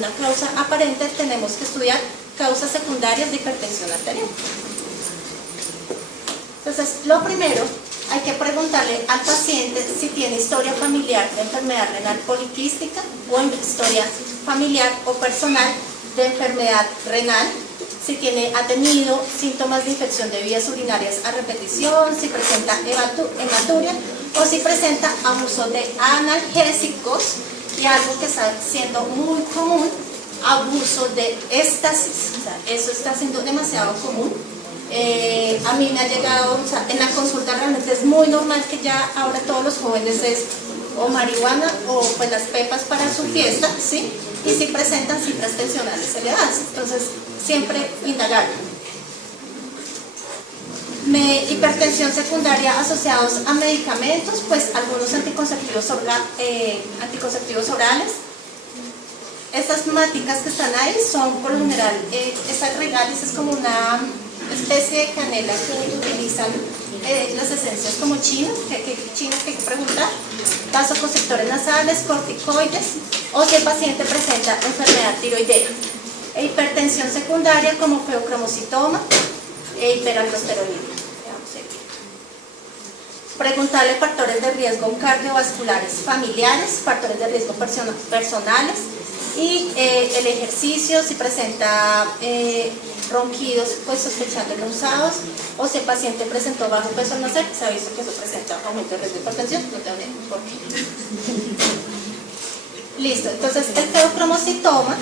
ninguna causa aparente, tenemos que estudiar causas secundarias de hipertensión arterial. Entonces, lo primero, hay que preguntarle al paciente si tiene historia familiar de enfermedad renal poliquística o historia familiar o personal de enfermedad renal, si ha tenido síntomas de infección de vías urinarias a repetición, si presenta hematuria o si presenta abuso de analgésicos y algo que está siendo muy común, abuso de éxtasis. O sea, eso está siendo demasiado común. A mí me ha llegado, o sea, en la consulta realmente es muy normal que ya ahora todos los jóvenes es o marihuana o pues las pepas para su fiesta, ¿sí? Y si presentan cifras tensionales elevadas, entonces siempre indagar. Hipertensión secundaria asociados a medicamentos, pues algunos anticonceptivos orales. Estas máticas que están ahí son por lo general, esa regalis es como una especie de canela que utilizan las esencias como chinas, que hay que preguntar, vasoconstrictores nasales, corticoides, o si el paciente presenta enfermedad tiroidea. Hipertensión secundaria como feocromocitoma e hiperaldosteronismo. Preguntarle factores de riesgo cardiovasculares familiares, factores de riesgo personales y el ejercicio, si presenta ronquidos, pues sospechando usados, o si el paciente presentó bajo peso al nacer, se ha visto que eso presenta aumento de riesgo de hipertensión, no tengo ni idea por qué. Listo, entonces el feocromocitoma,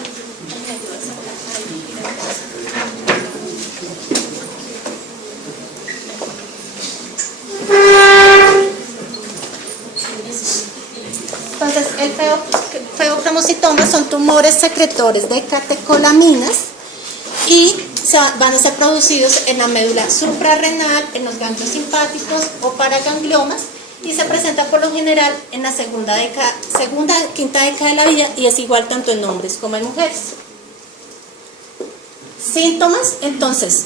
entonces el feocromocitoma son tumores secretores de catecolaminas y van a ser producidos en la médula suprarrenal, en los ganglios simpáticos o paragangliomas, y se presenta por lo general en la quinta década de la vida, y es igual tanto en hombres como en mujeres. Síntomas, entonces,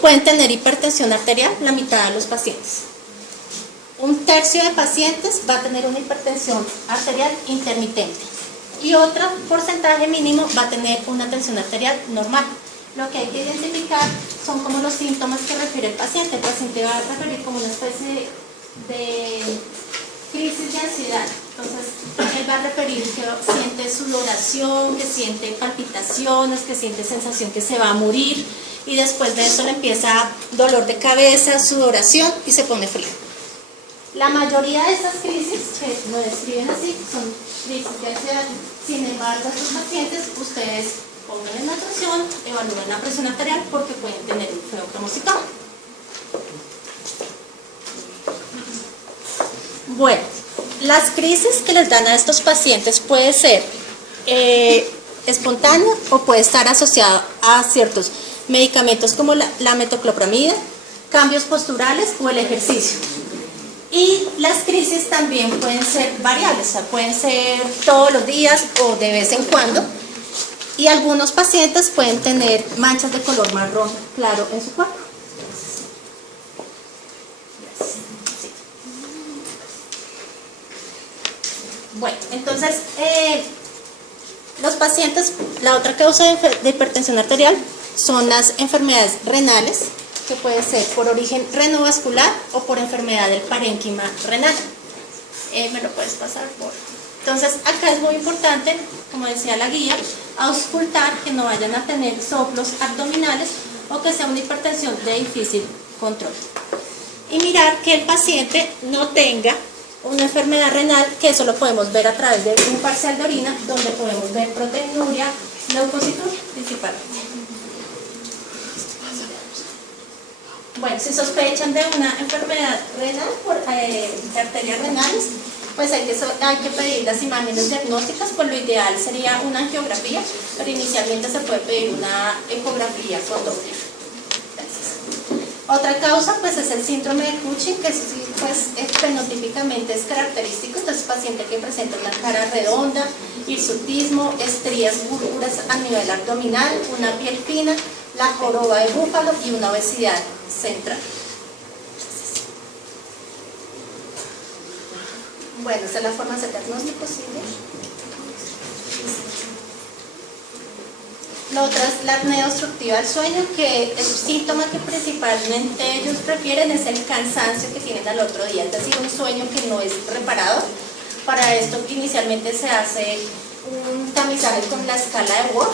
pueden tener hipertensión arterial, la mitad de los pacientes. Un tercio de pacientes va a tener una hipertensión arterial intermitente y otro porcentaje mínimo va a tener una tensión arterial normal. Lo que hay que identificar son como los síntomas que refiere el paciente. El paciente va a referir como una especie de crisis de ansiedad. Entonces, él va a referir que siente sudoración, que siente palpitaciones, que siente sensación que se va a morir, y después de eso le empieza dolor de cabeza, sudoración y se pone frío. La mayoría de estas crisis, que lo describen así, son crisis de ansiedad. Sin embargo, estos pacientes, ustedes pongan en atención, evalúen la presión arterial porque pueden tener un feocromocitoma. Bueno, las crisis que les dan a estos pacientes puede ser espontánea o puede estar asociada a ciertos medicamentos como la metoclopramida, cambios posturales o el ejercicio. Y las crisis también pueden ser variables, o sea, pueden ser todos los días o de vez en cuando. Y algunos pacientes pueden tener manchas de color marrón claro en su cuerpo. Bueno, entonces, los pacientes, la otra causa de hipertensión arterial son las enfermedades renales, que puede ser por origen renovascular o por enfermedad del parénquima renal. Me lo puedes pasar por... Entonces, acá es muy importante, como decía la guía, auscultar que no vayan a tener soplos abdominales o que sea una hipertensión de difícil control. Y mirar que el paciente no tenga una enfermedad renal, que eso lo podemos ver a través de un parcial de orina, donde podemos ver proteinuria, leucociturria principalmente. Bueno, si sospechan de una enfermedad renal por arterias renales, pues hay que pedir las imágenes diagnósticas. Pues lo ideal sería una angiografía, pero inicialmente se puede pedir una ecografía con Doppler. Otra causa pues es el síndrome de Cushing, que pues fenotípicamente es característico. Entonces, paciente que presenta una cara redonda, hirsutismo, estrías púrpuras a nivel abdominal, una piel fina, la joroba de búfalo y una obesidad central. Bueno, esa es la forma de diagnóstico, ¿sí? La otra es la apnea obstructiva del sueño, que el síntoma que principalmente ellos prefieren es el cansancio que tienen al otro día, es decir, un sueño que no es reparado. Para esto inicialmente se hace un tamizaje con la escala de Ward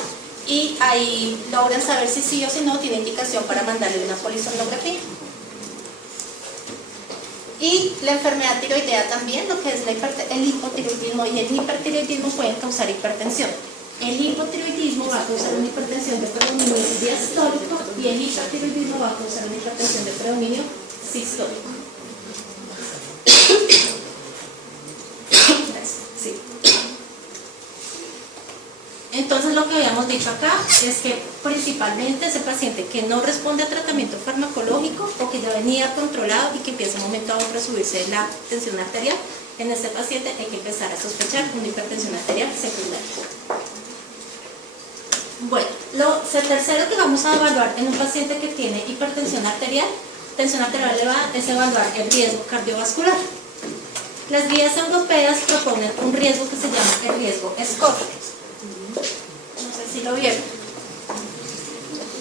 y ahí logran saber si sí o si no tiene indicación para mandarle una polisomnografía. Y la enfermedad tiroidea también, lo que es el hipotiroidismo y el hipertiroidismo pueden causar hipertensión. El hipotiroidismo va a causar una hipertensión de predominio diastólico y el hipertiroidismo va a causar una hipertensión de predominio sistólico. Sí. Entonces lo que habíamos dicho acá es que principalmente ese paciente que no responde a tratamiento farmacológico o que ya venía controlado y que empieza un momento a otro a subirse la tensión arterial, en este paciente hay que empezar a sospechar una hipertensión arterial secundaria. Bueno, lo tercero que vamos a evaluar en un paciente que tiene hipertensión arterial elevada, es evaluar el riesgo cardiovascular. Las guías europeas proponen un riesgo que se llama el riesgo SCORE. No sé si lo vieron.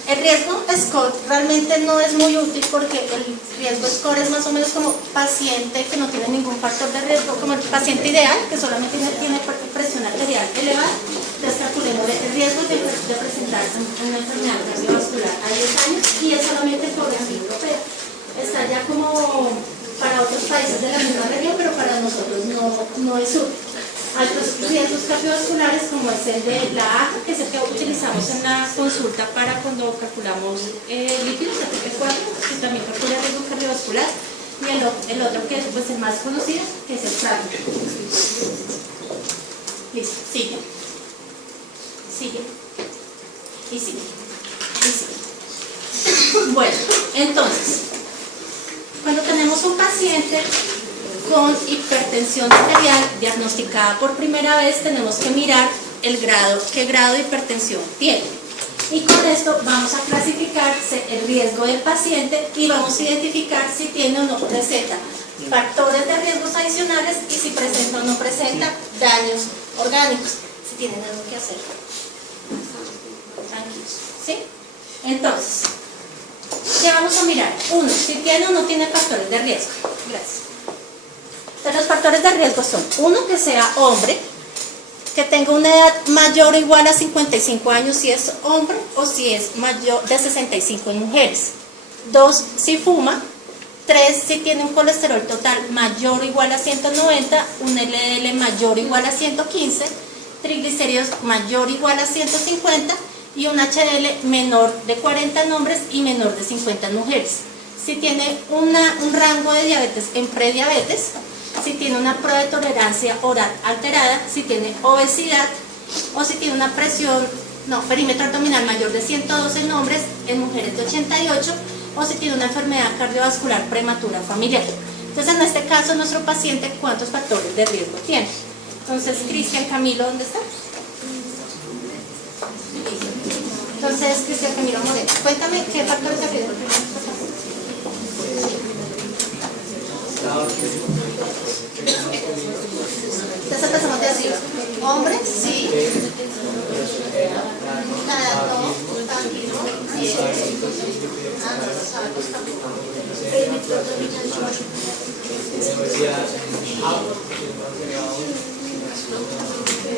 El riesgo SCORE realmente no es muy útil porque el riesgo SCORE es más o menos como paciente que no tiene ningún factor de riesgo, como el paciente ideal que solamente tiene presión arterial elevada. Entonces calculemos el riesgo de presentar una enfermedad cardiovascular a 10 años y es solamente por la Unión Europea. Está ya como para otros países de la misma región, pero para nosotros no es útil. Hay otros riesgos cardiovasculares como es el de la ACA, que es el que utilizamos en la consulta para cuando calculamos lípidos, el TP4, que también calcula el riesgo cardiovascular, y el otro que es pues, el más conocido, que es el SARM. Listo, sigue. Sigue. Y sigue. Y sigue. Bueno, entonces, cuando tenemos un paciente con hipertensión arterial diagnosticada por primera vez, tenemos que mirar qué grado de hipertensión tiene. Y con esto vamos a clasificar el riesgo del paciente y vamos a identificar si tiene o no presenta factores de riesgos adicionales y si presenta o no presenta daños orgánicos, si tienen algo que hacer. Tranquilos, ¿sí? Entonces, ¿qué vamos a mirar? Uno, si tiene o no tiene factores de riesgo. Gracias. Entonces, los factores de riesgo son, uno, que sea hombre, que tenga una edad mayor o igual a 55 años si es hombre o si es mayor de 65 en mujeres. Dos, si fuma. Tres, si tiene un colesterol total mayor o igual a 190, un LDL mayor o igual a 115, triglicéridos mayor o igual a 150 y un HDL menor de 40 en hombres y menor de 50 en mujeres. Si tiene un rango de diabetes en prediabetes, si tiene una prueba de tolerancia oral alterada, si tiene obesidad o si tiene una perímetro abdominal mayor de 112 en hombres, en mujeres de 88 o si tiene una enfermedad cardiovascular prematura familiar. Entonces, en este caso, nuestro paciente, ¿cuántos factores de riesgo tiene? Entonces, Cristian Camilo, ¿dónde está? Entonces, Cristian Camilo Moreno, cuéntame qué factores de riesgo tiene nuestro paciente. Entonces empezamos de arriba. Hombre, sí. Nada, no. Tranquilo. Sí.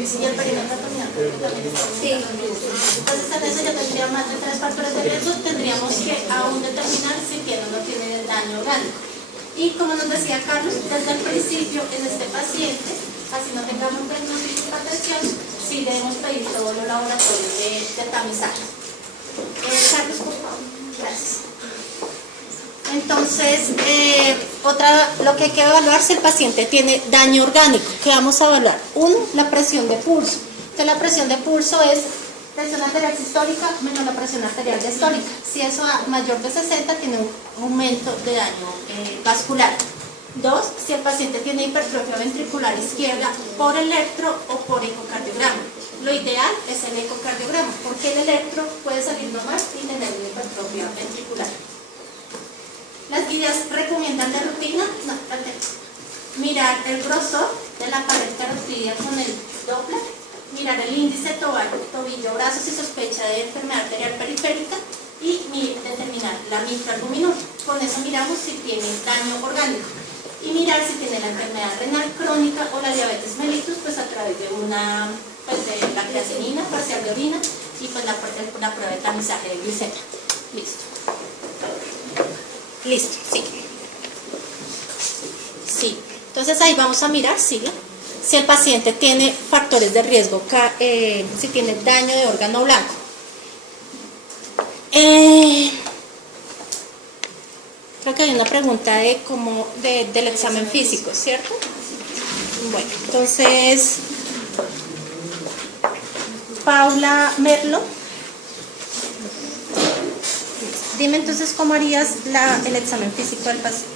Y el perímetro abdominal. Sí. Entonces en eso ya tendría más de 3 factores de riesgo. Tendríamos que aún determinar si tiene o no tiene daño orgánico. Y como nos decía Carlos, desde el principio en este paciente, así no tengamos diagnóstico de hipertensión, sí debemos pedir todos los laboratorios de tamizaje. Carlos, por favor. Gracias. Entonces, lo que hay que evaluar si el paciente tiene daño orgánico. ¿Qué vamos a evaluar? Uno, la presión de pulso. Entonces, la presión de pulso es presión arterial sistólica menos la presión arterial diastólica. Si eso a mayor de 60 tiene un aumento de daño vascular. Dos, si el paciente tiene hipertrofia ventricular izquierda por electro o por ecocardiograma. Lo ideal es el ecocardiograma, porque el electro puede salir normal y tener una hipertrofia ventricular. Las guías recomiendan de rutina, mirar el grosor de la pared carotidia con el Doppler mirar el índice, tobillo, brazos y sospecha de enfermedad arterial periférica y determinar la microalbuminura. Con eso miramos si tiene daño orgánico y mirar si tiene la enfermedad renal crónica o la diabetes mellitus, pues a través de una, pues de la creatinina, parcial de orina y pues la prueba de tamizaje de glicemia. Listo. Listo, sí. Sí. Entonces ahí vamos a mirar, sigue. Si el paciente tiene factores de riesgo, si tiene daño de órgano blanco. Creo que hay una pregunta del examen físico, ¿cierto? Bueno, entonces, Paula Merlo, dime entonces cómo harías el examen físico del paciente.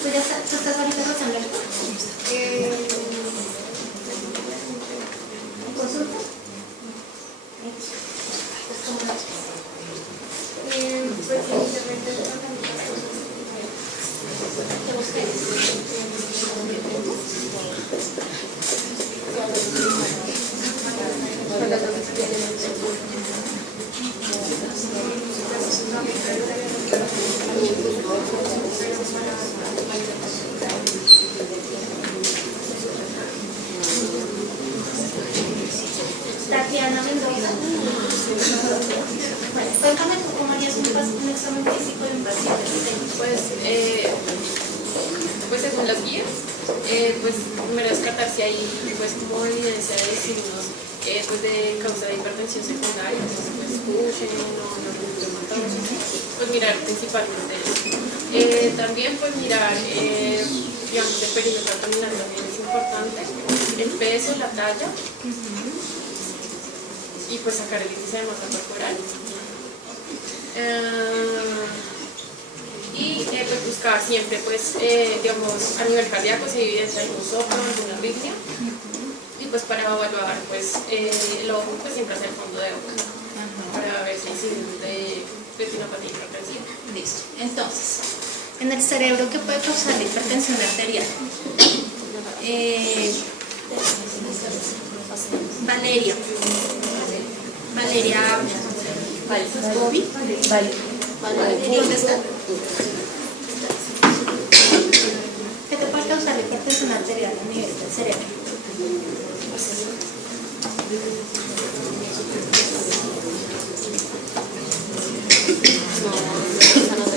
¿Tú estás ahorita pasando esto? ¿Consulta? Pues inicialmente Tatiana Mendoza. Bueno, cuéntame tú cómo harías un examen físico de un paciente. pues según las guías, pues primero descartar si hay pues como evidencia de signos pues de causa de hipertensión secundaria, entonces pues Cushing o pues mirar principalmente eso. También pues mirar digamos el perímetro abdominal también es importante, el peso, la talla y pues sacar el índice de masa corporal. Y pues buscar siempre, pues, digamos, a nivel cardíaco si hay evidencia de algún soplo, alguna arritmia. Y pues para evaluar, pues, el ojo, pues siempre hacer fondo de ojo, para ver si hay signos de retinopatía hipertensiva. Listo. Entonces, en el cerebro, ¿qué puede causar la hipertensión arterial? Valeria Bobby. ¿Dónde está? ¿Qué te puede causar la hipertensión arterial a nivel del cerebro?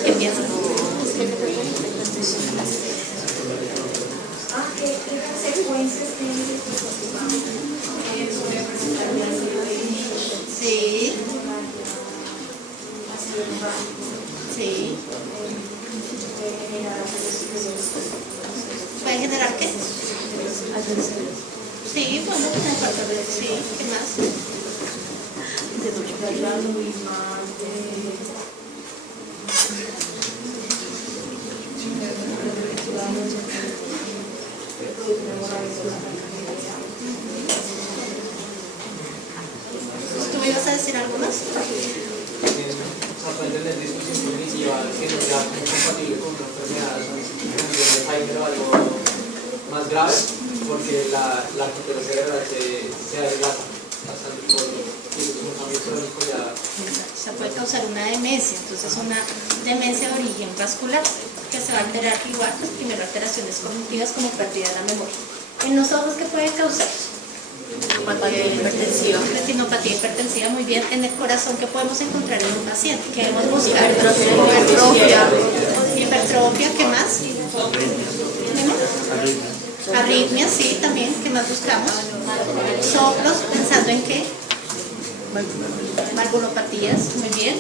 ¿Qué piensas? ¿Qué secuencias tiene? Sí. Sí. ¿Puede generar qué? Sí, bueno, sí, ¿qué más? ¿Tú me ibas a decir algo más? Puede tener discusión cognitiva que no sea compatible con una enfermedad de Alzheimer o algo más grave, porque la arquitectura cerebral se adelgasa bastante por un cambio crónico ya. O sea, puede causar una demencia, entonces una demencia de origen vascular que se va a alterar igual, pues primero alteraciones cognitivas como pérdida de la memoria. En los ojos, ¿qué puede causar? Retinopatía hipertensiva, muy bien. En el corazón, ¿qué podemos encontrar en un paciente? ¿Qué debemos buscar? Hipertrofia, ¿qué más? Arritmia, sí, también. ¿Qué más buscamos? Soplos, ¿pensando en qué? Valvulopatías, muy bien.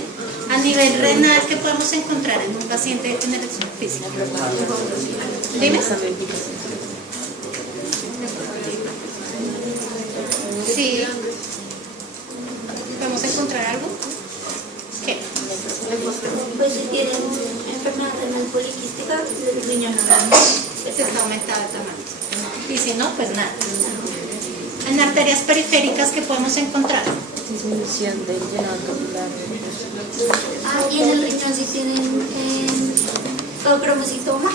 A nivel renal, ¿qué podemos encontrar en un paciente en el examen físico? Dime. Sí. ¿Podemos encontrar algo? ¿Qué? Pues si tienen enfermedad renal poliquística, el riñón Se está aumentado el tamaño. Y si no, pues nada. En arterias periféricas, ¿qué podemos encontrar? Disminución del llenado capilar. y en el riñón si tienen o cromocitoma,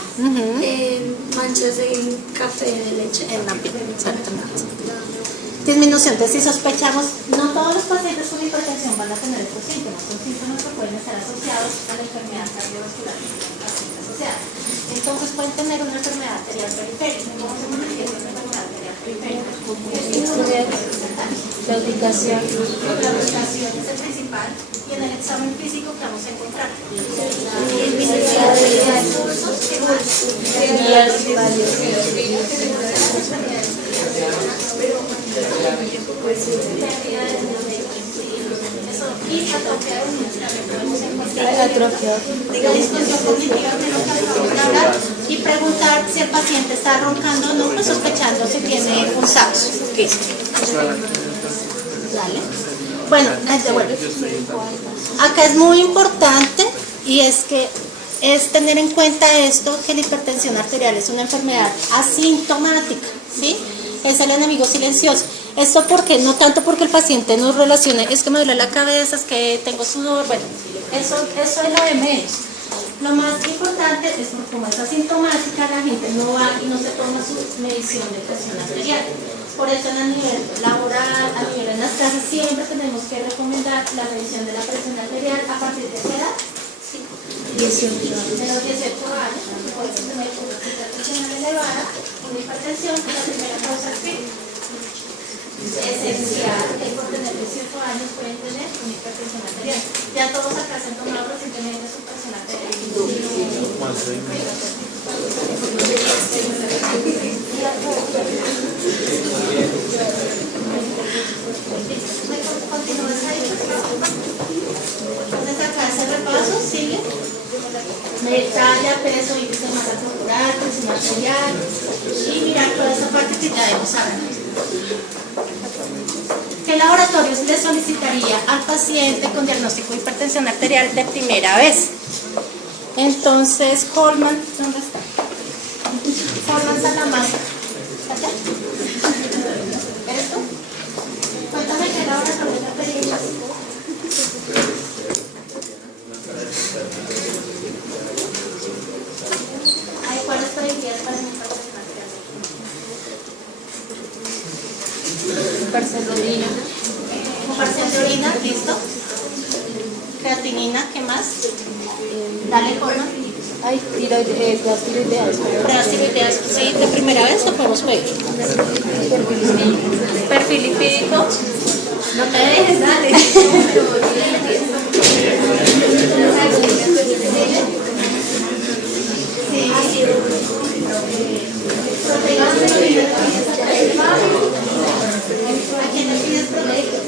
manchas en café de leche. En la piel, exactamente. Disminución de si sospechamos, no todos los pacientes con hipertensión van a tener estos síntomas, son síntomas que pueden estar asociados a la enfermedad cardiovascular asociada. Entonces pueden tener una enfermedad arterial periférica. ¿Cómo se manifiesta una enfermedad arterial periférica? La ubicación. La ubicación es el principal y en el examen físico que vamos a encontrar. Y atrofia de uniones también podemos encontrar. La disfunción cognitiva que nos acabamos de hablar y preguntar si el paciente está roncando o no, pues sospechando si tiene un SAPS. Listo. Dale. Bueno, acá es muy importante y es que es tener en cuenta esto, que la hipertensión arterial es una enfermedad asintomática, ¿sí? Es el enemigo silencioso. Esto porque, no tanto porque el paciente nos relacione, es que me duele la cabeza, es que tengo sudor, bueno, eso es lo de menos. Lo más importante es que como es asintomática, la gente no va y no se toma su medición de presión arterial. Por eso a nivel laboral, a nivel en las casas, siempre tenemos que recomendar la medición de la presión arterial a partir de qué edad. 18 De los 18 años, puede tener una hipertensión elevada, una hipertensión, la primera causa es esencial, que por tener 18 años pueden tener una hipertensión arterial. Ya todos acá se han tomado recientemente su presión arterial. Continúas ahí. Entonces acá ese repaso sigue. Talla, peso, índice de masa corporal, presión arterial y mirar toda esa parte que ya hemos hablado. ¿Qué laboratorios le solicitaría al paciente con diagnóstico de hipertensión arterial de primera vez? Entonces, Holman, ¿dónde está? Holman Salamanca. ¿Allá? ¿Eres tú? Cuéntame qué laboratorio le pedimos. Ay, ¿cuáles pedirías para mi hipertensión arterial? Parcial de orina. Un parcial de orina, listo. Creatinina, ¿qué más? Dale, Holman. Ay, tiroideas. Pruebas tiroideas, sí, de primera vez lo podemos pedir. Perfil lipídico. No te dejes, dale. Sí. Proteínas de orina. ¿A quién le pides proteínas?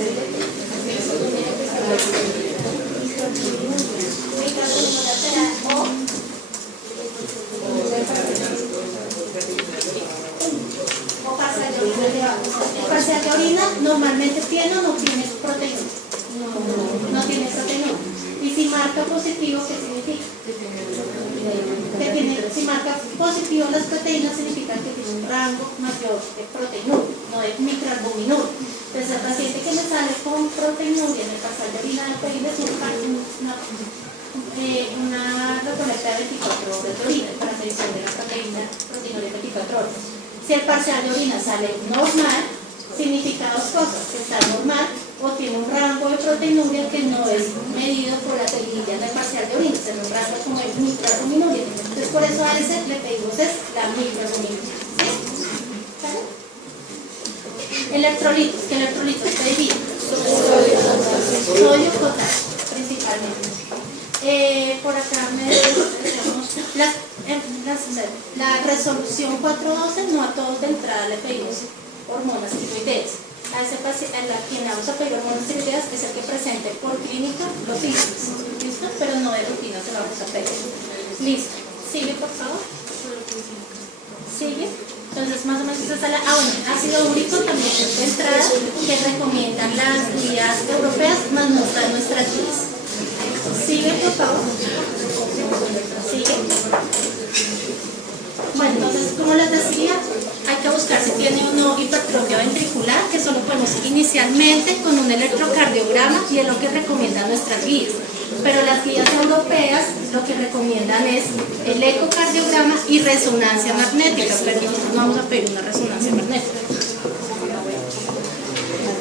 O parcial de orina. El parcial de orina normalmente tiene o no tiene proteína. No tiene proteína. Y si marca positivo, ¿qué significa? Si marca positivo las proteínas, significa que tiene un rango mayor de proteinúria, no de microalbuminúria. Entonces el paciente que me sale con proteinuria en el parcial de orina del PEI es una recolecta de 24 horas de orina para medición de la proteinuria de 24 horas. Si el parcial de orina sale normal, significa dos cosas, que está normal o tiene un rango de proteinuria que no es medido por la telilla del parcial de orina, sino un rango como el microalbuminuria. Entonces por eso a ese le pedimos es la microalbuminuria. ¿Sí? ¿Sale? Electrolitos, ¿qué electrolitos pediría? Sodio, potasio, principalmente. Por acá me decíamos la resolución 412, no a todos de entrada le pedimos hormonas tiroideas. A ese paciente a quien le vamos a pedir hormonas tiroideas es el que presente por clínica los síntomas, ¿listo? Pero no de rutina se lo vamos a pedir. Listo. Sigue, por favor. Sigue. Entonces, más o menos esa es la... bueno, ácido úrico también es de entrada que recomiendan las guías europeas, más no está en nuestras guías. Sigue, por favor. Sigue. Bueno, entonces, como les decía, hay que buscar si tiene o no hipertrofia ventricular, que solo podemos inicialmente con un electrocardiograma y es lo que recomiendan nuestras guías. pero las guías europeas lo que recomiendan es el ecocardiograma y resonancia magnética, pero nosotros no vamos a pedir una resonancia magnética.